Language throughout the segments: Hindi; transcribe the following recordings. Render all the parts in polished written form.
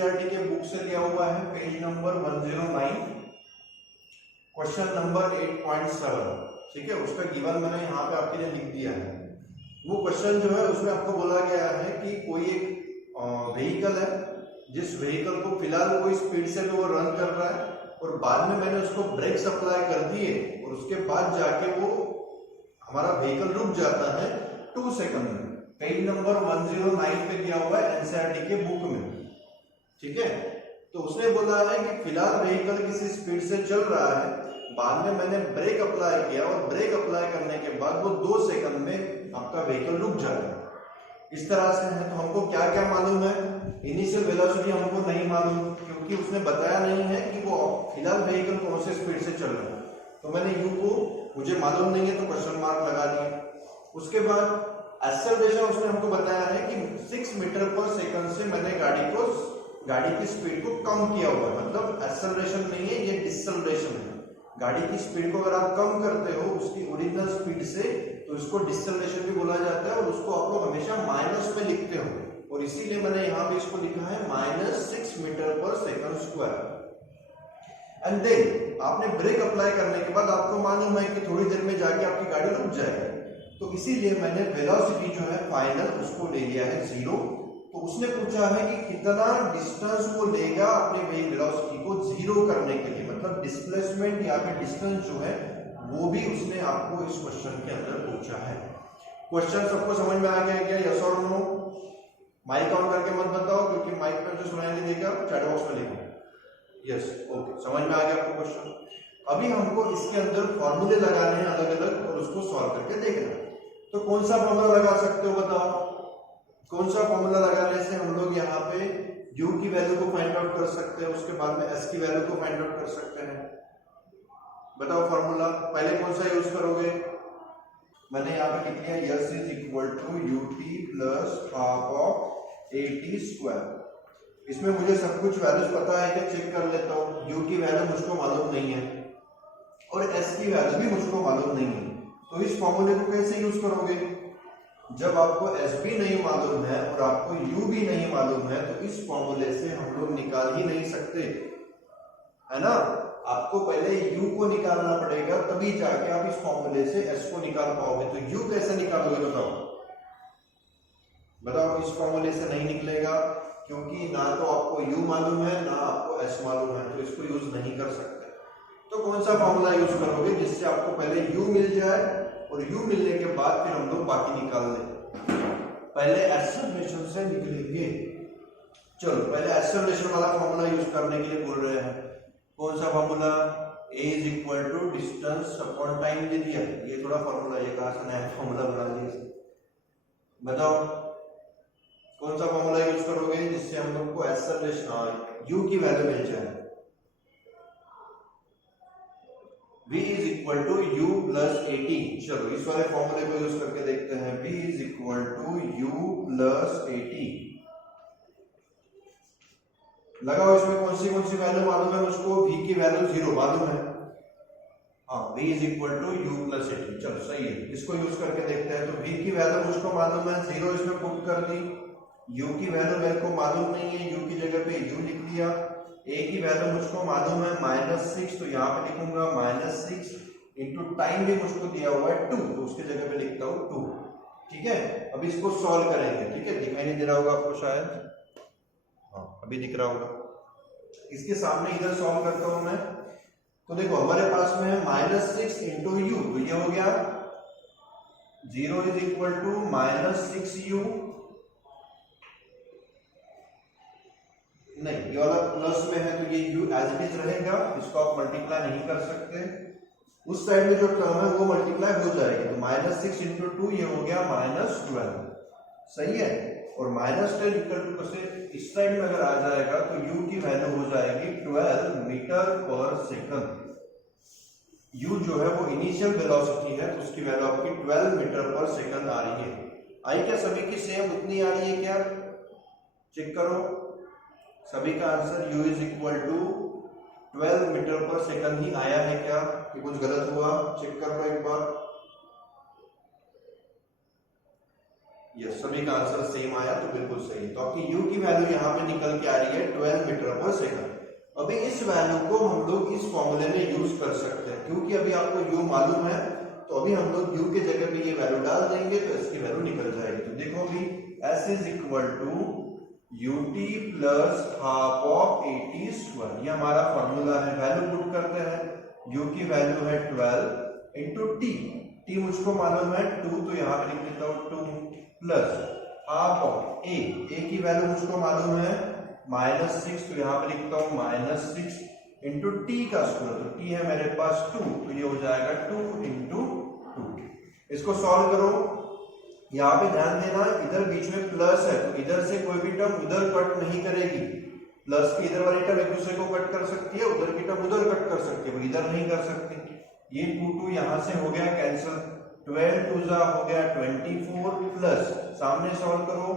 एनसीईआरटी के बुक से लिया हुआ है, पेज नंबर 109, क्वेश्चन नंबर 8.7। ठीक है, उसका गिवन मैंने यहाँ पे आपके लिए लिख दिया है। वो क्वेश्चन जो है उसमें आपको बोला गया है कि कोई एक व्हीकल है, जिस व्हीकल को फिलहाल कोई स्पीड से भी वो रन कर रहा है और बाद में मैंने उसको ब्रेक अप्लाई कर दिए और उसके बाद जाके वो हमारा व्हीकल रुक जाता है 2 सेकंड में। पेज नंबर 109 पे दिया हुआ है एनसीईआरटी के बुक में। ठीक है, तो उसने बोला है कि फिलहाल व्हीकल किसी स्पीड से चल रहा है, बाद में मैंने ब्रेक अप्लाई किया और ब्रेक अप्लाई करने के बाद वो 2 सेकंड में आपका व्हीकल रुक जाएगा। इस तरह से है। तो हमको क्या क्या मालूम है? इनिशियल वेलोसिटी हमको नहीं मालूम, क्योंकि उसने बताया नहीं है कि वो फिलहाल व्हीकल कौन से स्पीड से चल रहा है। तो मैंने यू को मुझे मालूम नहीं है तो क्वेश्चन मार्क लगा दिया। उसके बाद एक्सेलरेशन उसने हमको बताया है कि 6 मीटर पर सेकंड से मैंने गाड़ी की स्पीड को कम किया हुआ है। मतलब एक्सेलरेशन नहीं है, ये डिसेलरेशन है। गाड़ी की स्पीड को अगर आप कम करते हो उसकी ओरिजिनल स्पीड से, तो इसको डिसेलरेशन भी बोला जाता है और उसको आप लोग हमेशा माइनस में लिखते हो, और इसीलिए मैंने यहाँ पे इसको लिखा है -6 मीटर पर सेकंड स्क्वायर। एंड देन आपने ब्रेक अप्लाई करने के बाद आपको मालूम है कि थोड़ी देर में जाके आपकी गाड़ी रुक जाएगी, तो इसीलिए मैंने वेलोसिटी जो है फाइनल उसको ले लिया है 0। तो उसने पूछा है कि कितना डिस्टेंस वो लेगा अपने वेलोसिटी को 0 करने के लिए, मतलब डिस्प्लेसमेंट या फिर डिस्टेंस जो है वो भी उसने आपको इस क्वेश्चन के अंदर पूछा है। क्वेश्चन सबको समझ में आ गया क्या? यस और नो? माइक ऑन करके मत बताओ, क्योंकि माइक पर जो सुनाई नहीं देगा चैट बॉक्स में लिखो। यस, ओके, समझ में आ गया आपको क्वेश्चन? अभी हमको इसके अंदर फॉर्मूले लगाने हैं अलग अलग और उसको सॉल्व करके देखना। तो कौन सा फॉर्मूला लगा सकते हो बताओ? कौन सा फॉर्मूला लगाने से हम लोग यहाँ पे u की वैल्यू को फाइंड आउट कर सकते हैं, उसके बाद में s की वैल्यू को फाइंड आउट कर सकते हैं? बताओ फॉर्मूला पहले कौन सा यूज करोगे? मैंने यहाँ पे लिख लिया s is equal to ut plus half of at square. इसमें मुझे सब कुछ वैल्यूज पता है, क्या चेक कर लेता हूँ। u की वैल्यू मुझको मालूम नहीं है और s की वैल्यू भी मुझको मालूम नहीं है। तो इस फॉर्मूले को कैसे यूज करोगे? जब आपको s भी नहीं मालूम है और आपको u भी नहीं मालूम है, तो इस फॉर्मूले से हम लोग निकाल ही नहीं सकते, है ना। आपको पहले u को निकालना पड़ेगा, तभी जाके आप इस फॉर्मूले से s को निकाल पाओगे। तो u कैसे निकालोगे बताओ? बताओ, इस फॉर्मूले से नहीं निकलेगा, क्योंकि ना तो आपको u मालूम है ना आपको s मालूम है, तो इसको यूज नहीं कर सकते। तो कौन सा फॉर्मूला यूज करोगे जिससे आपको पहले u मिल जाए और u मिलने के बाद फिर हम लोग बाकी निकाल लें? पहले एक्सेलरेशन से निकलेंगे। चलो पहले एक्सेलरेशन वाला फॉर्मूला यूज करने के लिए बोल रहे हैं। कौन सा formula? a is equal to distance upon time दे दिया। ये थोड़ा फॉर्मूला, ये कहां से नया फॉर्मूला बना दिया? बताओ कौन सा फॉर्मूला यूज करोगे जिससे हम लोग को एक्सेलरेशन u की वैल्यू मिल जाए? v is equal to u plus at। चलो इस वाले फॉर्मूले को यूज करके देखते हैं। v is equal to u plus at। लगाओ, इसमें कौन सी वैल्यू मालूम है मुझको? v की वैल्यू 0 मालूम है। हाँ, v is equal to u plus at। चलो सही है, इसको यूज करके देखते हैं। तो v की वैल्यू मुझको मालूम है, 0 इसमें पुट कर दी। u की वैल्यू मेरे को मालूम नहीं है, u की जगह पे u लिख लिया। a की वैल्यू मुझको मालूम है -6, तो यहाँ पे लिखूंगा -6 इंटू टाइम भी मुझको दिया हुआ है 2, तो उसकी जगह पे लिखता हूँ 2। ठीक है, अब इसको सॉल्व करेंगे। ठीक है, दिखाई नहीं दे रहा होगा आपको शायद, हाँ अभी दिख रहा होगा। इसके सामने इधर सॉल्व करता हूं मैं। तो देखो हमारे पास में है -6 इंटू u, तो ये हो गया 0 इज इक्वल टू -6u। नहीं, ये वाला प्लस में है तो ये u एज इट इज रहेगा, इसको आप मल्टीप्लाई नहीं कर सकते। उस साइड में जो टर्म है वो मल्टीप्लाई हो जाएगी, तो -6 इंटू 2 ये हो गया -12। सही है, और -10 इक्वल टू से इस साइड में अगर आ जाएगा तो u की वैल्यू हो जाएगी 12 मीटर पर सेकंड। u जो है वो इनिशियल वेलोसिटी है, तो उसकी वैल्यू आपकी 12 मीटर पर सेकंड आ रही है। आई क्या सभी की सेम उतनी आ रही है क्या? चेक करो सभी का answer u is equal to 12 metre पर सेकंड ही आया है क्या? कि कुछ गलत हुआ? चेक कर लो एक बार। ये सभी का आंसर सेम आया तो बिल्कुल सही। तो आपकी u की वैल्यू यहाँ पे निकल के आ रही है 12 मीटर पर सेकंड। अभी इस वैल्यू को हम लोग इस फॉर्मूले में यूज कर सकते हैं, क्योंकि अभी आपको u मालूम है, तो अभी हम लोग u के जगह पे ये वैल्यू डाल देंगे तो इसकी वैल्यू निकल जाएगी। तो देखो अभी s is equal to ut plus half of 80 square, ये हमारा फॉर्मूला है। वैल्यू पुट करते हैं, u की वैल्यू है 12 इंटू t मुझको मालूम है 2, तो यहाँ पे लिख देता हूँ 2 प्लस हाफ ऑफ a की वैल्यू मुझको मालूम है -6, तो यहाँ पे लिखता हूँ -6 इंटू टी का स्क्वायर, तो t है मेरे पास 2, तो ये हो जाएगा 2 इंटू 2। इसको सॉल्व करो, यहाँ पे ध्यान देना इधर बीच में प्लस है, तो इधर से कोई भी टर्म उधर कट नहीं करेगी। प्लस की इधर वाली टर्म एक दूसरे को कट कर सकती है, उधर की टर्म उधर कट कर सकती है, वो इधर नहीं कर सकती। ये 2 यहाँ से हो गया कैंसिल, 12 2 जा हो गया 24 प्लस सामने सॉल्व करो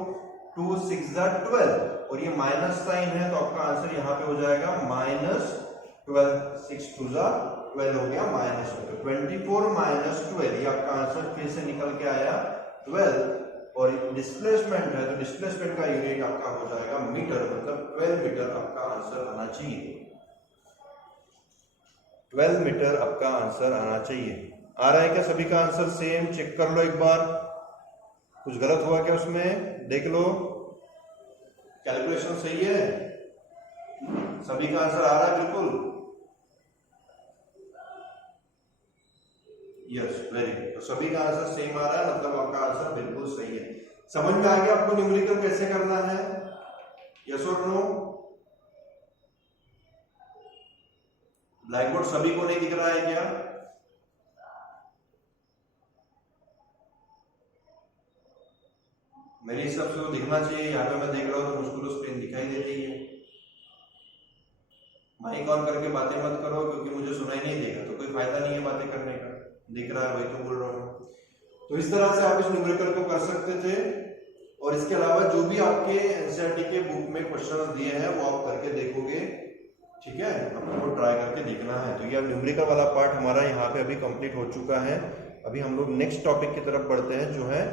2 6 जा 12, और ये माइनस साइन है तो आपका आंसर यहाँ पे हो जाएगा -12, 6 2 जा 12 हो गया माइनस, तो 24 माइनस 12, ये आपका आंसर फिर से निकल के आया 12। और डिस्प्लेसमेंट है तो डिस्प्लेसमेंट का यूनिट आपका हो जाएगा मीटर, मतलब 12 मीटर आपका आंसर आना चाहिए। 12 मीटर आपका आंसर आना चाहिए। आ रहा है क्या सभी का आंसर सेम? चेक कर लो एक बार, कुछ गलत हुआ क्या उसमें, देख लो। कैलकुलेशन सही है, सभी का आंसर आ रहा है बिल्कुल? Yes, very good. तो सभी का आंसर सेम आ रहा है, मतलब आपका आंसर बिल्कुल सही है। समझ में आ गया आपको न्यूमेरिकल कैसे करना है? यस और नो? ब्लैक बोर्ड सभी को नहीं दिख रहा है क्या? मेरे हिसाब से तो दिखना चाहिए, यहाँ पे मैं देख रहा हूँ तो मुझको तो स्क्रीन दिखाई देती है। माइक ऑन करके बातें मत करो, क्योंकि मुझे सुनाई नहीं देगा तो कोई फायदा नहीं है बातें करने का। दिख रहा है वही तो बोल रहा हूँ। तो इस तरह से आप इस न्यूमेरिकल को कर सकते थे, और इसके अलावा जो भी आपके एनसीईआरटी के बुक में क्वेश्चन दिए हैं वो आप करके देखोगे, ठीक है? आपको ट्राई करके देखना है। तो ये न्यूमेरिकल वाला पार्ट हमारा यहाँ पे अभी कंप्लीट हो चुका है। अभी हम लोग नेक्स्ट टॉपिक की तरफ बढ़ते हैं, जो है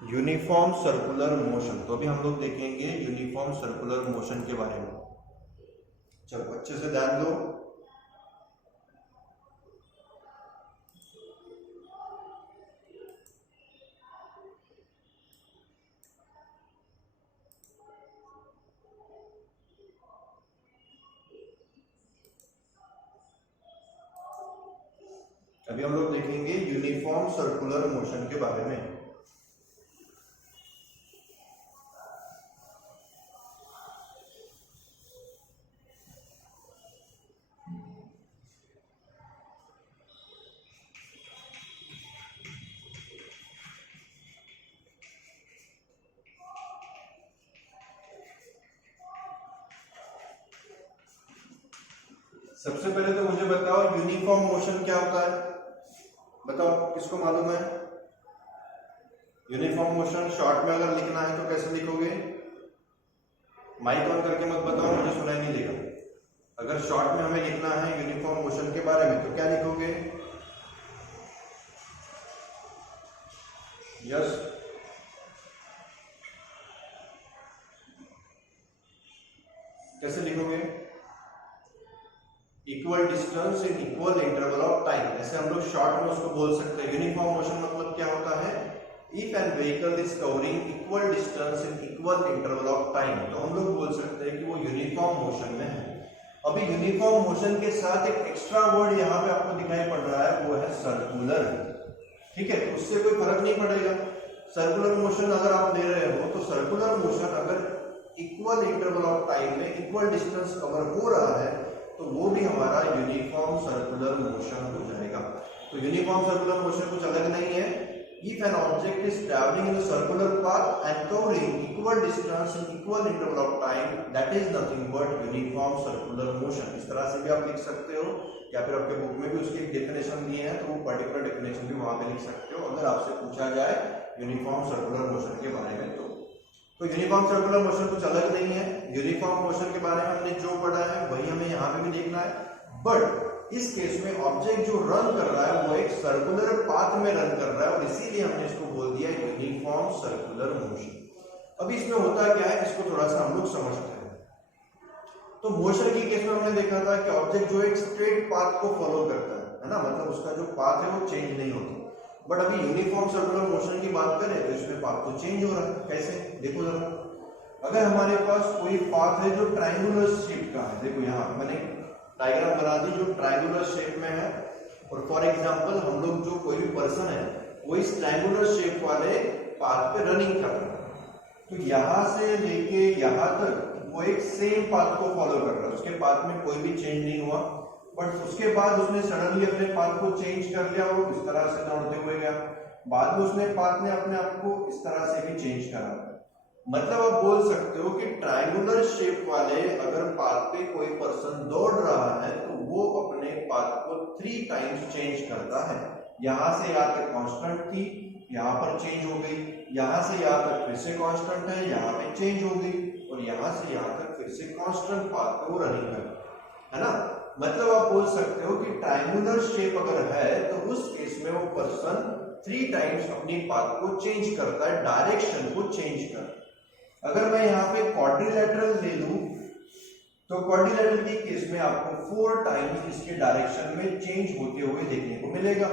यूनिफॉर्म सर्कुलर मोशन। तो अभी हम लोग देखेंगे यूनिफॉर्म सर्कुलर मोशन के बारे में। चलो अच्छे से ध्यान दो। अभी हम लोग देखेंगे यूनिफॉर्म सर्कुलर मोशन के बारे में। सबसे पहले तो मुझे बताओ यूनिफॉर्म मोशन क्या होता है? बताओ, किसको मालूम है? यूनिफॉर्म मोशन शॉर्ट में अगर लिखना है तो कैसे लिखोगे? माइक ऑन करके मत बताओ, मुझे सुनाई नहीं देगा। अगर शॉर्ट में हमें लिखना है यूनिफॉर्म मोशन के बारे में तो क्या लिखोगे? यस, कैसे लिखोगे? Equal distance in equal interval of time, ऐसे हम लोग शॉर्ट में उसको बोल सकते हैं। यूनिफॉर्म मोशन मतलब क्या होता है? If an vehicle is covering equal distance in equal interval of time, तो हम लोग बोल सकते हैं कि वो यूनिफॉर्म मोशन में है। अभी यूनिफॉर्म मोशन के साथ एक एक्स्ट्रा वर्ड यहाँ पे आपको दिखाई पड़ रहा है, वो है सर्कुलर। ठीक है, तो उससे कोई फर्क नहीं पड़ेगा। सर्कुलर मोशन अगर आप ले रहे हो तो सर्कुलर मोशन अगर इक्वल इंटरवल ऑफ टाइम में इक्वल डिस्टेंस कवर हो रहा है तो वो भी हमारा यूनिफॉर्म सर्कुलर मोशन हो जाएगा। तो यूनिफॉर्म सर्कुलर मोशन कुछ अलग नहीं है। If an object is traveling in a circular path and covering equal distance in equal interval of time, that is nothing but uniform circular motion। इस तरह से भी आप लिख सकते हो, या फिर आपके बुक में भी उसकी एक डेफिनेशन दी है तो वो पर्टिकुलर डेफिनेशन भी वहां पे लिख सकते हो अगर आपसे पूछा जाए यूनिफॉर्म सर्कुलर मोशन के बारे में। तो यूनिफॉर्म सर्कुलर मोशन कुछ अलग नहीं है। यूनिफॉर्म मोशन के बारे में हमने जो पढ़ा है वही हमें यहाँ पे भी देखना है, बट इस केस में ऑब्जेक्ट जो रन कर रहा है वो एक सर्कुलर पाथ में रन कर रहा है और इसीलिए हमने इसको बोल दिया यूनिफॉर्म सर्कुलर मोशन। अब इसमें होता क्या है, इसको थोड़ा सा हम लोग समझते हैं। तो मोशन की केस में हमने देखा था कि ऑब्जेक्ट जो एक स्ट्रेट पाथ को फॉलो करता है ना, मतलब उसका जो पाथ है वो चेंज नहीं होता। बट अभी यूनिफॉर्म सर्कुलर मोशन की बात करें तो इसमें पाथ तो चेंज हो रहा है। कैसे, देखो जरा, अगर हमारे पास कोई पाथ है जो ट्रायंगुलर शेप का है, देखो यहाँ मैंने डायग्राम बना दी जो ट्रायंगुलर शेप में है, और फॉर एग्जांपल हम लोग जो कोई भी पर्सन है वो इस ट्रायंगुलर शेप वाले पाथ पे रनिंग कर रहा है, तो यहां से लेके यहां तक वो एक सेम पाथ को फॉलो कर रहा है, उसके पाथ में कोई भी चेंज नहीं हुआ। बट उसके बाद उसने सडनली अपने पाथ को चेंज कर लिया, वो इस तरह से दौड़ते हुए गया, बाद में उसने पाथ में अपने आप को इस तरह से भी चेंज करा। मतलब आप बोल सकते हो कि ट्रायंगुलर शेप वाले अगर पाथ पे कोई पर्सन दौड़ रहा है तो वो अपने पाथ को 3 टाइम्स चेंज करता है। यहां से यहाँ तक कांस्टेंट थी, यहाँ पर चेंज हो गई, यहाँ से यहाँ तक फिर से कांस्टेंट है, यहाँ पे चेंज हो गई, और यहाँ से यहाँ तक फिर से कांस्टेंट पाथ पे वो रनिंग है ना। मतलब आप बोल सकते हो कि ट्रायंगुलर शेप अगर है तो उस केस में वो पर्सन 3 टाइम्स अपनी पाथ को चेंज करता है, डायरेक्शन को चेंज करता है। अगर मैं यहाँ पे क्वाड्रिलेटरल ले लूं तो क्वाड्रिलेटरल की केस में आपको 4 टाइम्स इसके डायरेक्शन में चेंज होते हुए देखने को मिलेगा।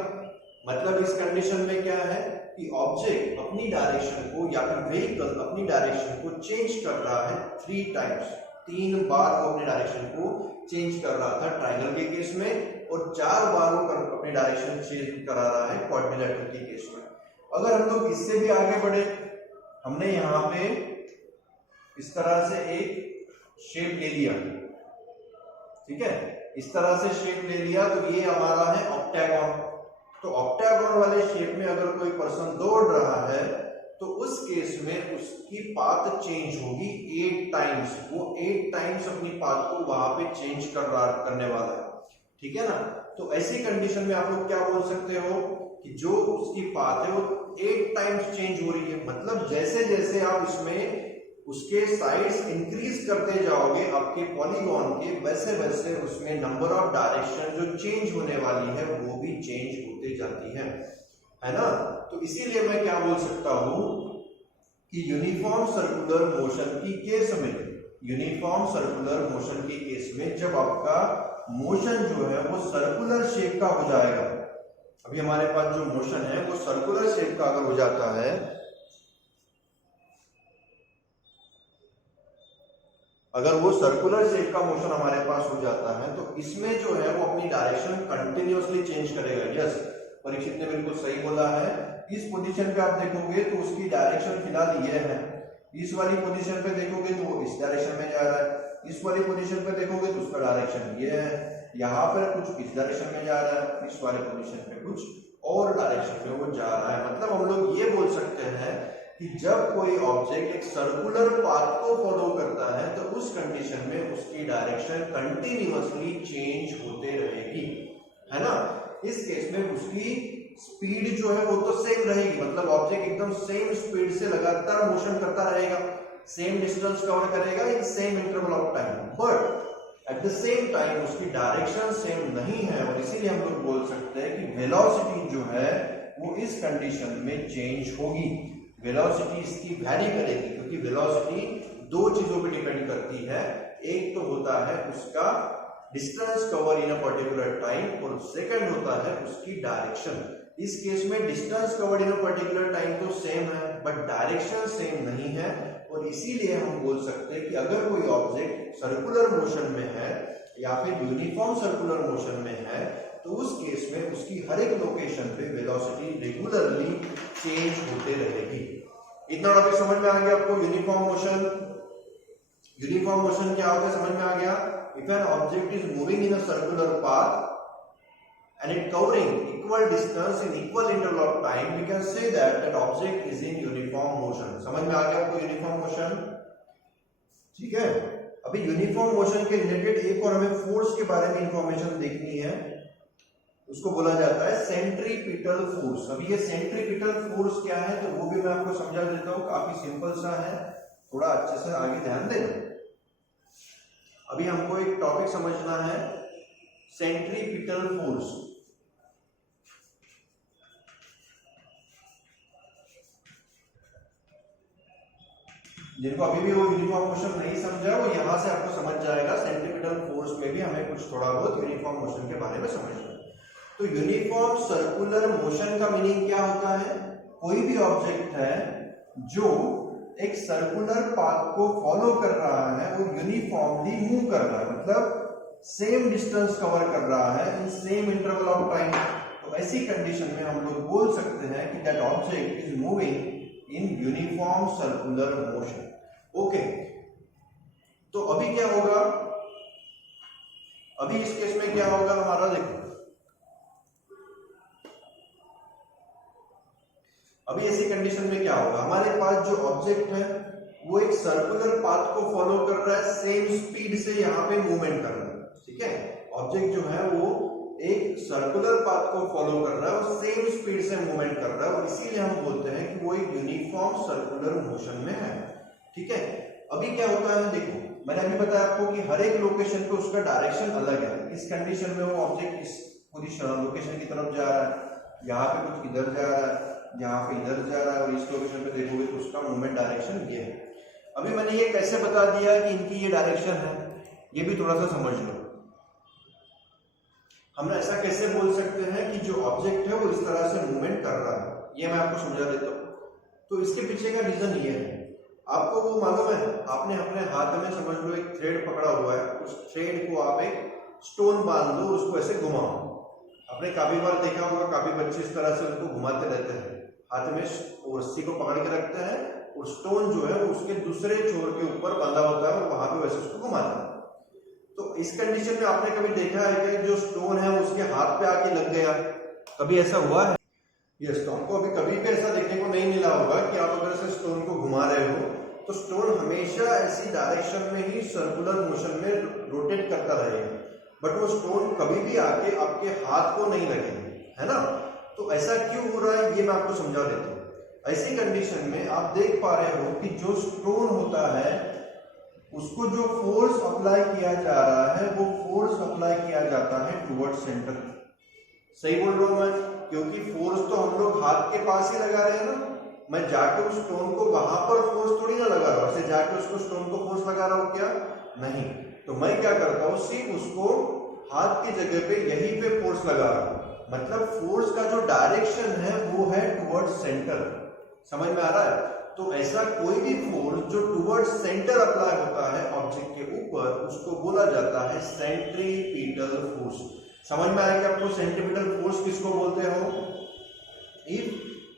मतलब इस कंडीशन में क्या है कि ऑब्जेक्ट अपनी डायरेक्शन को या फिर व्हीकल अपनी डायरेक्शन को चेंज कर रहा है 3 टाइम्स, 3 बार वो अपनी डायरेक्शन को चेंज कर रहा था ट्रायंगल के केस में, और 4 बार वो अपनी डायरेक्शन चेंज करा रहा है क्वाड्रिलेटरल के केस में। अगर हम लोग इससे भी आगे बढ़े, हमने यहाँ पे इस तरह से एक शेप ले लिया, ठीक है, इस तरह से शेप ले लिया, तो ये हमारा है ऑक्टागन। तो ऑक्टागन वाले शेप में अगर कोई पर्सन दौड़ रहा है तो उस केस में उसकी पाथ चेंज होगी 8 टाइम्स, वो 8 टाइम्स अपनी पाथ को वहां पे चेंज करने वाला है, ठीक है ना। तो ऐसी कंडीशन में आप लोग क्या बोल सकते हो कि जो उसकी पाथ है वो 8 टाइम्स चेंज हो रही है। मतलब जैसे जैसे आप इसमें उसके साइड्स इंक्रीज करते जाओगे आपके पॉलीगॉन के, वैसे वैसे उसमें नंबर ऑफ डायरेक्शन जो चेंज होने वाली है वो भी चेंज होते जाती है ना। तो इसीलिए मैं क्या बोल सकता हूं कि यूनिफॉर्म सर्कुलर मोशन की केस में, यूनिफॉर्म सर्कुलर मोशन की केस में जब आपका मोशन जो है वो सर्कुलर शेप का हो जाएगा, अभी हमारे पास जो मोशन है वो सर्कुलर शेप का अगर हो जाता है, अगर वो सर्कुलर शेप का मोशन हमारे पास हो जाता है तो इसमें जो है वो अपनी डायरेक्शन कंटिन्यूअसली चेंज करेगा। यस, परीक्षित ने बिल्कुल सही बोला है। इस पोजीशन पे आप देखोगे तो उसकी डायरेक्शन फिलहाल ये है, इस वाली पोजीशन पे देखोगे तो वो इस डायरेक्शन में जा रहा है, इस वाली पोजीशन पे देखोगे तो उसका डायरेक्शन ये है, यहाँ पर कुछ इस डायरेक्शन में जा रहा है, इस वाले पोजीशन पे कुछ और डायरेक्शन में वो जा रहा है। मतलब हम लोग ये बोल सकते हैं कि जब कोई ऑब्जेक्ट एक सर्कुलर पाथ को फॉलो करता है तो उस कंडीशन में उसकी डायरेक्शन कंटिन्यूअसली चेंज होते रहेगी, है ना। इस केस में उसकी स्पीड जो है वो तो सेम रहेगी, मतलब ऑब्जेक्ट एकदम सेम स्पीड से लगातार मोशन करता रहेगा, सेम डिस्टेंस कवर करेगा in same interval of time, but at the same time उसकी डायरेक्शन सेम नहीं है, और इसीलिए हम लोग बोल सकते हैं कि वेलोसिटी जो है वो इस कंडीशन में चेंज होगी। वेलोसिटी इसकी वैरी करेगी, क्योंकि वेलोसिटी 2 चीजों पे डिपेंड करती है, एक तो होता है उसका distance cover in a particular time, और सेकंड होता है उसकी डायरेक्शन। इस केस में distance cover in a particular time तो सेम है बट डायरेक्शन सेम नहीं है, और इसीलिए हम बोल सकते हैं कि अगर कोई ऑब्जेक्ट सर्कुलर मोशन में है या फिर यूनिफॉर्म सर्कुलर मोशन में है तो उस केस में उसकी हर एक लोकेशन पे वेलोसिटी रेगुलरली चेंज होते रहेगी। इतना टॉपिक समझ में आ गया आपको? यूनिफॉर्म मोशन, यूनिफॉर्म मोशन क्या होता है समझ में आ गया? If an object is moving in a circular path and it covering equal distance in equal interval of time, we can say that that object is in uniform motion. समझ में आ गया आपको यूनिफॉर्म मोशन? ठीक है। अभी यूनिफॉर्म मोशन के रिलेटेड एक और हमें फोर्स के बारे में इंफॉर्मेशन देखनी है, उसको बोला जाता है सेंट्रीपिटल फोर्स। अभी ये सेंट्रीपिटल फोर्स क्या है तो वो भी मैं आपको समझा देता हूँ, काफी सिंपल सा है, थोड़ा अच्छे से आगे ध्यान देना। अभी हमको एक टॉपिक समझना है सेंट्रीपिटल फोर्स। जिनको अभी भी वो यूनिफॉर्म मोशन नहीं समझा वो यहां से आपको समझ जाएगा। सेंट्रीपिटल फोर्स में भी हमें कुछ थोड़ा बहुत यूनिफॉर्म मोशन के बारे में समझना है। तो यूनिफॉर्म सर्कुलर मोशन का मीनिंग क्या होता है? कोई भी ऑब्जेक्ट है जो एक सर्कुलर पाथ को फॉलो कर रहा है, वो यूनिफॉर्मली मूव कर रहा है, मतलब सेम डिस्टेंस कवर कर रहा है in same interval of time. तो ऐसी कंडीशन में हम लोग बोल सकते हैं कि that object is moving in uniform circular motion. Okay, तो अभी क्या होगा? अभी इस केस में क्या होगा हमारा, देखो अभी ऐसी कंडीशन में क्या होगा, हमारे पास जो ऑब्जेक्ट है वो एक सर्कुलर पाथ को फॉलो कर रहा है, सेम स्पीड से यहाँ पे मूवमेंट कर रहा है। ठीक है, ऑब्जेक्ट जो है वो एक सर्कुलर पाथ को फॉलो कर रहा है और सेम स्पीड से मूवमेंट कर रहा है, और इसीलिए हम बोलते हैं कि वो एक यूनिफॉर्म सर्कुलर मोशन में है। ठीक है, अभी क्या होता है, देखो मैंने अभी बताया आपको कि हर एक लोकेशन पे उसका डायरेक्शन अलग है। इस कंडीशन में वो ऑब्जेक्ट इस पूरी लोकेशन की तरफ जा रहा है, यहाँ पे कुछ इधर जा रहा है, यहाँ पे इधर जा रहा है, और इस लोकेशन पे देखोगे तो उसका मूवमेंट डायरेक्शन ये है। अभी मैंने ये कैसे बता दिया कि इनकी ये डायरेक्शन है, ये भी थोड़ा सा समझ लो। हम ऐसा कैसे बोल सकते हैं कि जो ऑब्जेक्ट है वो इस तरह से मूवमेंट कर रहा है, ये मैं आपको समझा देता हूँ। तो इसके पीछे का रीजन ये है, आपको वो मालूम है, आपने अपने हाथ में समझ लो एक थ्रेड पकड़ा हुआ है, उस थ्रेड को आप एक स्टोन बांध दो, उसको ऐसे घुमाओ। आपने काफी बार देखा होगा, काफी बच्चे इस तरह से उसको घुमाते रहते हैं, हाथ में रस्सी को पकड़ के रखते हैं और स्टोन जो है वो उसके दूसरे छोर के ऊपर बंधा होता है और वहां पे वैसे उसको घुमाता है। तो इस कंडीशन में आपने कभी देखा है कि जो स्टोन है उसके हाथ पे आके लग गया? कभी ऐसा हुआ है? यस, तो आपको अभी कभी भी ऐसा देखने को नहीं मिला होगा कि आप अगर से स्टोन को घुमा रहे हो तो स्टोन हमेशा ऐसी डायरेक्शन में ही सर्कुलर मोशन में रोटेट करता रहेगा, बट वो स्टोन कभी भी आके आपके हाथ को नहीं लगेगा, है ना? तो ऐसा क्यों हो रहा है ये मैं आपको समझा देता हूँ। ऐसी कंडीशन में आप देख पा रहे हो कि जो स्टोन होता है उसको जो फोर्स अप्लाई किया जा रहा है वो फोर्स अप्लाई किया जाता है टुवर्ड सेंटर। सही बोल रहा हूं मैं? क्योंकि फोर्स तो हम लोग हाथ के पास ही लगा रहे हैं ना, मैं जाके उस स्टोन को वहां पर फोर्स थोड़ी ना लगा रहा हूं, ऐसे जाके उसको स्टोन को फोर्स लगा रहा हूं क्या? नहीं। तो मैं क्या करता हूं, सिर्फ उसको हाथ की जगह पे यहीं पे फोर्स लगा रहा हूं, मतलब फोर्स का जो डायरेक्शन है वो है टुवर्ड सेंटर। समझ में आ रहा है? तो ऐसा कोई भी फोर्स जो टुवर्ड सेंटर अप्लाई होता है ऑब्जेक्ट के ऊपर, उसको बोला जाता है सेंट्रीपिटल फोर्स। समझ में आया कि आपको सेंट्रीपिटल फोर्स किसको बोलते हो? If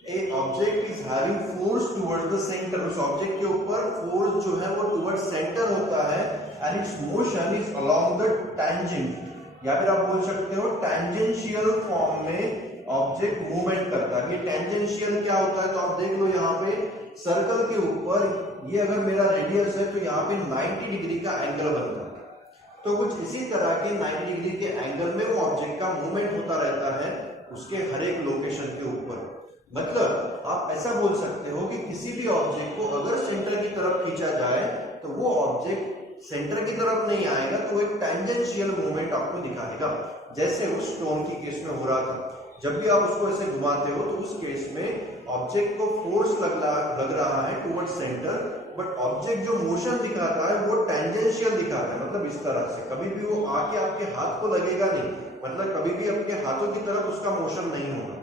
A object is having force towards the centre, उस ऑब्जेक्ट के ऊपर फोर्स जो है वो टुवर्ड्स सेंटर होता है and it's motion is along the tangent, या फिर आप बोल सकते हो टैंजेंशियल फॉर्म में ऑब्जेक्ट मूवमेंट करता है। ये टैंजेंशियल क्या होता है? तो आप देख लो यहाँ पे सर्कल के ऊपर, ये अगर मेरा रेडियस है तो यहाँ पे 90 डिग्री का एंगल बनता है, तो कुछ इसी तरह के 90 डिग्री के एंगल में वो ऑब्जेक्ट का मूवमेंट होता रहता है उसके हर एक लोकेशन के ऊपर। मतलब आप ऐसा बोल सकते हो कि किसी भी ऑब्जेक्ट को अगर सेंटर की तरफ खींचा जाए तो वो ऑब्जेक्ट सेंटर की तरफ नहीं आएगा, तो एक टैंजेंशियल मूवमेंट आपको दिखाएगा, जैसे उस स्टोन की केस में हो रहा था। जब भी आप उसको ऐसे घुमाते हो तो उस केस में ऑब्जेक्ट को फोर्स लग रहा है टुवर्ड सेंटर, बट ऑब्जेक्ट जो मोशन दिखाता है वो टैंजेंशियल दिखाता है, मतलब इस तरह से। कभी भी वो आके आपके हाथ को लगेगा नहीं, मतलब कभी भी आपके हाथों की तरफ उसका मोशन नहीं होगा।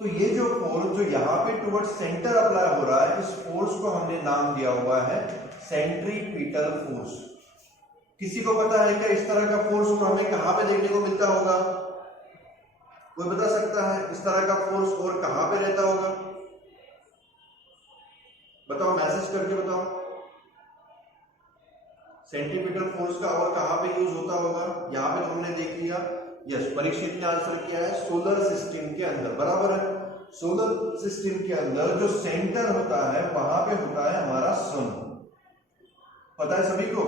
तो ये जो फोर्स जो यहाँ पे टुवर्ड सेंटर अप्लाई हो रहा है, इस फोर्स को हमने नाम दिया हुआ है सेंट्रीपिटल फोर्स। किसी को पता है क्या इस तरह का फोर्स तो हमें कहां पे देखने को मिलता होगा? कोई बता सकता है इस तरह का फोर्स और कहां पे रहता होगा? बताओ, मैसेज करके बताओ। सेंट्रीपिटल फोर्स का और कहां पे यूज होता होगा? यहां पे तो हमने देख लिया। यस, परीक्षित ने आंसर किया है सोलर सिस्टम के अंदर, बराबर है। सोलर सिस्टम के अंदर जो सेंटर होता है वहां पे होता है हमारा सन। पता है सभी को,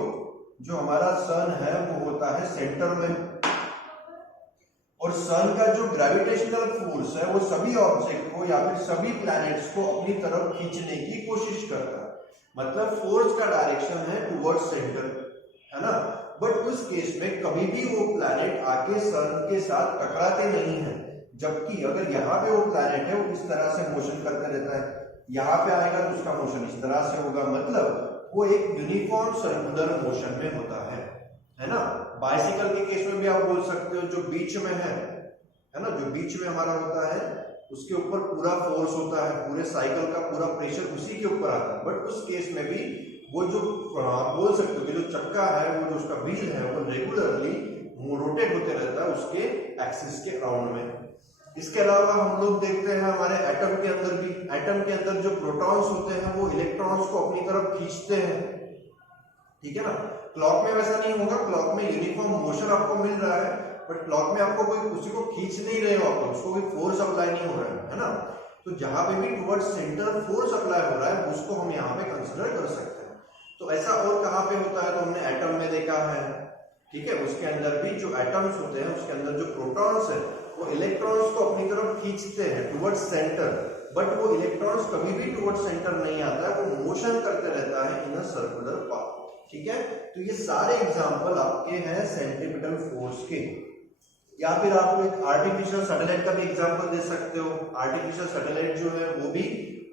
जो हमारा सन है वो होता है सेंटर में, और सन का जो ग्रेविटेशनल फोर्स है वो सभी ऑब्जेक्ट को या फिर सभी प्लैनेट्स को अपनी तरफ खींचने की कोशिश करता है, मतलब फोर्स का डायरेक्शन है टुवर्ड्स सेंटर, है ना? बट उस केस में कभी भी वो प्लैनेट आके सन के साथ टकराते नहीं है। जबकि अगर यहाँ पे वो प्लैनेट है वो इस तरह से मोशन करते रहता है, यहाँ पे आएगा तो उसका मोशन इस तरह से होगा, मतलब वो एक यूनिफॉर्म सर्कुलर मोशन में होता है ना। बाइसिकल के केस में भी आप बोल सकते हो, जो बीच में है ना, जो बीच में हमारा होता है उसके ऊपर पूरा फोर्स होता है, पूरे साइकिल का पूरा प्रेशर उसी के ऊपर आता है। बट उस केस में भी वो जो आप बोल सकते हो कि जो चक्का है, वो जो उसका व्हील है, वो रेगुलरली रोटेट होते रहता है उसके एक्सिस के अराउंड में। इसके अलावा हम लोग देखते हैं हमारे एटम के अंदर भी, एटम के अंदर जो प्रोटॉन्स होते हैं वो इलेक्ट्रॉन्स को अपनी तरफ खींचते हैं, ठीक है ना। क्लॉक में वैसा नहीं होगा, क्लॉक में यूनिफॉर्म मोशन आपको मिल रहा है, बट क्लॉक में आपको कोई उसी को खींच नहीं रहे हो, आपको उसको कोई फोर्स अप्लाई नहीं हो रहा है ना। तो जहां पे भी टुवर्ड्स सेंटर फोर्स अप्लाई हो रहा है उसको हम यहाँ पे कंसिडर कर सकते हैं। तो ऐसा और कहाँ पे होता है, तो हमने एटम में देखा है, ठीक है। उसके अंदर भी जो एटम्स होते हैं उसके अंदर जो प्रोटॉन्स है वो इलेक्ट्रॉन्स को अपनी तरफ खींचते हैं टुवर्ड्स सेंटर, बट वो इलेक्ट्रॉन्स कभी भी टुवर्ड्स सेंटर नहीं आता है, वो मोशन करते रहता है इन अ सर्कुलर पाथ, ठीक है। तो ये सारे एग्जांपल आपके हैं सेंट्रीपिटल फोर्स के। या फिर आप एक आर्टिफिशियल सैटेलाइट का भी एग्जांपल दे सकते हो। आर्टिफिशियल सैटेलाइट जो है वो भी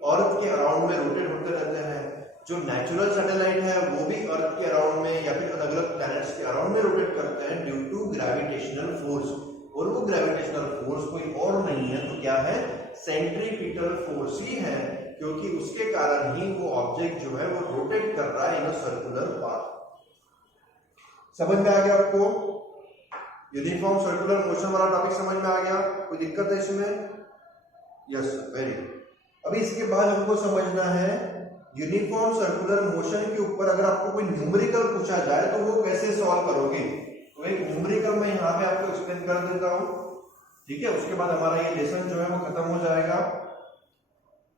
अर्थ के अराउंड में रोटेट होते रहते हैं। जो नेचुरल सैटेलाइट है वो भी अर्थ के अराउंड में या फिर अलग अलग प्लैनेट्स के अराउंड में रोटेट करते हैं ड्यू टू ग्रेविटेशनल फोर्स, और वो ग्रेविटेशनल फोर्स कोई और नहीं है तो क्या है, सेंट्रीपिटल फोर्स ही है, क्योंकि उसके कारण ही वो ऑब्जेक्ट जो है वो रोटेट कर रहा है इन अ सर्कुलर पाथ। समझ में आ गया आपको? यूनिफॉर्म सर्कुलर मोशन वाला टॉपिक समझ में आ गया? कोई दिक्कत है इसमें? Yes, very good. अभी इसके बाद हमको समझना है यूनिफॉर्म सर्कुलर मोशन के ऊपर अगर आपको कोई न्यूमेरिकल पूछा जाए तो वो कैसे सॉल्व करोगे। तो एक न्यूमेरिकल मैं यहाँ पे आपको एक्सप्लेन कर देता हूँ, ठीक है। उसके बाद हमारा ये लेसन जो है वो खत्म हो जाएगा।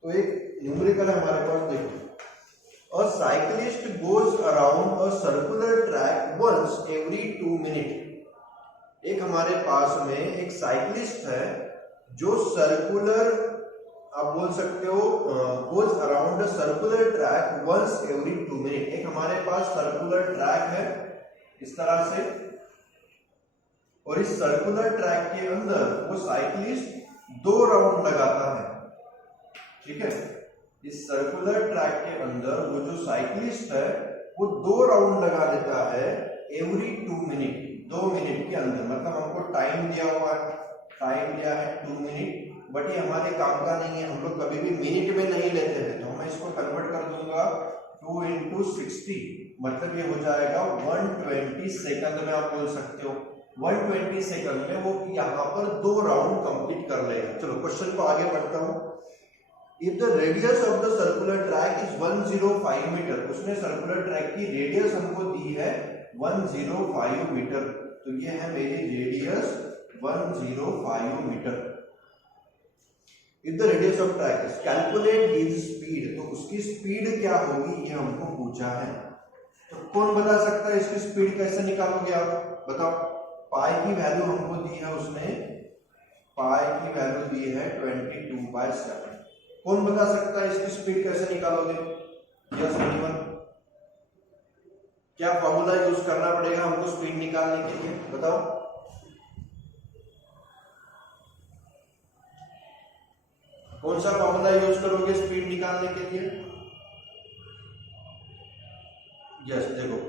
तो एक न्यूमेरिकल है हमारे पास, देखो, a cyclist goes around a circular track once every 2 minute. एक हमारे पास में एक साइक्लिस्ट है जो सर्कुलर, आप बोल सकते हो, goes around circular track once every 2 minute. एक हमारे पास सर्कुलर ट्रैक है इस तरह से, और इस सर्कुलर ट्रैक के अंदर वो साइक्लिस्ट 2 राउंड लगाता है, ठीक है। इस सर्कुलर ट्रैक के अंदर वो जो साइक्लिस्ट है वो 2 राउंड लगा देता है एवरी 2 मिनट, 2 मिनट के अंदर। मतलब हमको टाइम दिया हुआ है, टाइम दिया है 2 मिनट, बट ये हमारे काम का नहीं है, हम लोग कभी भी मिनट में नहीं लेते हैं। तो मैं इसको कन्वर्ट कर दूंगा 2 into 60, मतलब ये हो जाएगा 120 सेकंड में, आप बोल सकते हो 120 सेकंड में वो यहाँ पर 2 राउंड कंप्लीट कर लेगा। चलो क्वेश्चन को आगे बढ़ता हूँ। If the radius of the circular track is 105 metre, उसने सर्कुलर ट्रैक की रेडियस हमको दी है 105 मीटर, तो ये है मेरी radius 105 metre. If the radius of track is, calculate his speed, तो उसकी स्पीड क्या होगी ये हमको पूछा है। तो कौन बता सकता है इसकी स्पीड कैसे निकालोगे आप, बताओ। पाई की वैल्यू हमको दी है उसने, पाई की वैल्यू दी है 22/7। कौन बता सकता है इसकी स्पीड कैसे निकालोगे? Yes anyone? क्या फॉर्मूला यूज करना पड़ेगा हमको स्पीड निकालने के लिए, बताओ। कौन सा फॉर्मूला यूज करोगे स्पीड निकालने के लिए? यस, देखो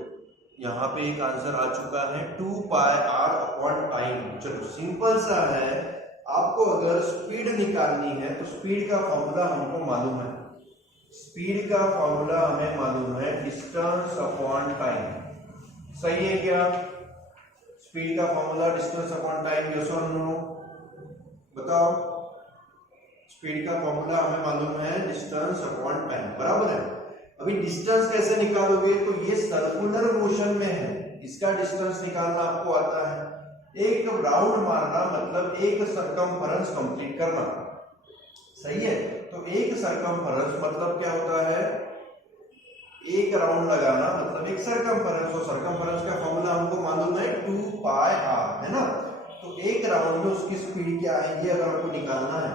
यहाँ पे एक आंसर आ चुका है 2πr/टाइम। चलो सिंपल सा है, आपको अगर स्पीड निकालनी है तो स्पीड का फॉर्मूला हमको मालूम है, स्पीड का फॉर्मूला हमें मालूम है डिस्टेंस अपॉन टाइम। सही है क्या? स्पीड का formula distance upon time, yes और नो? बताओ। स्पीड का फॉर्मूला हमें मालूम है डिस्टेंस अपॉन टाइम, बराबर है। अभी डिस्टेंस कैसे निकालोगे? तो ये सर्कुलर मोशन में है, इसका डिस्टेंस निकालना आपको आता है। एक राउंड मारना मतलब एक सरकमफेरेंस कंप्लीट करना, सही है। तो एक सरकमफेरेंस मतलब क्या होता है, एक राउंड लगाना मतलब एक सरकमफेरेंस, और सरकमफेरेंस का फॉर्मूला हमको मालूम है 2πr, है ना। तो एक राउंड में उसकी स्पीड क्या आएगी अगर आपको निकालना है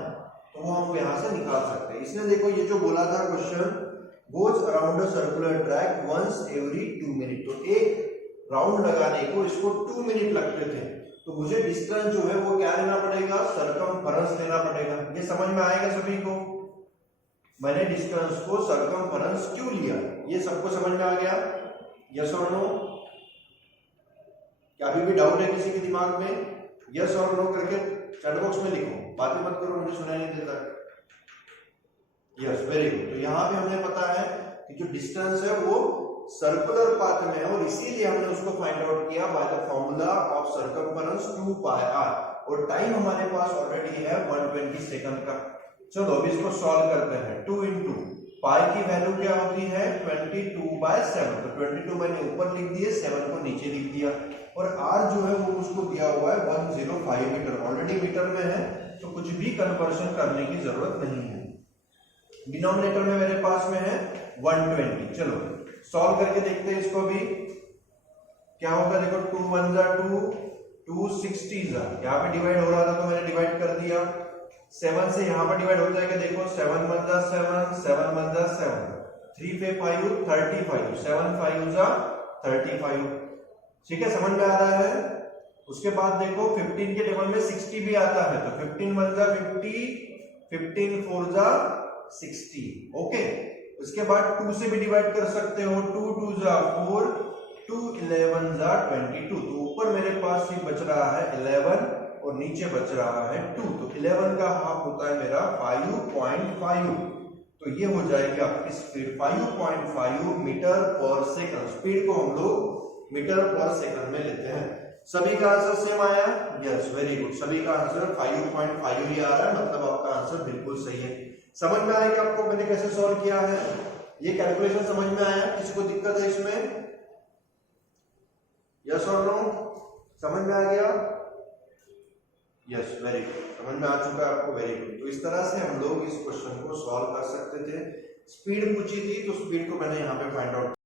तो वो हम यहां से निकाल सकते हैं। इसने देखो ये जो बोला था question, goes around a circular track once every 2 minute, तो एक राउंड लगाने को इसको 2 मिनट लगते थे, तो मुझे डिस्टेंस जो है वो क्या लेना पड़ेगा, सरकमफेरेंस लेना पड़ेगा। ये समझ में आएगा सभी को? मैंने डिस्टेंस को सरकमफेरेंस क्यों लिया, ये सबको समझ में आ गया? यस और नो? क्या अभी भी डाउट है किसी के दिमाग में? यस और नो करके चैट बॉक्स में लिखो, बातें मत करो, मुझे सुनाई नहीं देता। Yes, very good. तो यहाँ पे हमें पता है कि जो डिस्टेंस है वो सर्कुलर पाथ में है, और इसीलिए हमने उसको फाइंड आउट किया by the formula of circumference 2 pi r, और टाइम हमारे पास ऑलरेडी है 120 सेकंड का। चलो अभी इसको सॉल्व करते हैं। 2 इंटू पाई की वैल्यू क्या होती है, 22/7, तो 22 मैंने ऊपर लिख दिए, 7 को नीचे लिख दिया, और r जो है वो मुझको दिया हुआ है 105 मीटर, ऑलरेडी मीटर में है, तो कुछ भी कन्वर्शन करने की जरूरत नहीं है। डिनोमिनेटर में मेरे पास में है 120। चलो सॉल्व करके देखते हैं इसको भी, क्या होगा, देखो 2 1 जा 2, 2 60 जा, यहाँ पे डिवाइड हो रहा था तो मैंने डिवाइड कर दिया, 7 से यहाँ पर डिवाइड होता है कि देखो 7 1 जा 7, 7 1 जा 7, 3 5 35, 7 5 जा 35। ठीक है, समझ में आ रहा है? उसके बाद देखो 15 के टेबल में 60 भी आता है, तो 15 1 जा 50, 15 4 जा 60। ओके, उसके बाद 2 से भी डिवाइड कर सकते हो, 2 2 जा 4, 2 11 जा 22, तो ऊपर मेरे पास ही बच रहा है 11 और नीचे बच रहा है 2, तो 11 का हाफ होता है मेरा 5.5, तो ये हो जाएगी आपकी स्पीड 5.5 मीटर पर सेकंड। स्पीड को हम लोग मीटर पर सेकंड में लेते हैं। सभी का आंसर सेम आया? यस, वेरी गुड, सभी का आंसर 5.5 ही आ रहा है, मतलब आपका आंसर बिल्कुल सही है। समझ में आया कि आपको मैंने कैसे सॉल्व किया है? ये कैलकुलेशन समझ में आया? किसी को दिक्कत है इसमें? यस और नो? समझ में आ गया? यस, वेरी गुड, समझ में आ चुका है आपको, वेरी गुड। तो इस तरह से हम लोग इस क्वेश्चन को सॉल्व कर सकते थे। स्पीड पूछी थी तो स्पीड को मैंने यहाँ पे फाइंड आउट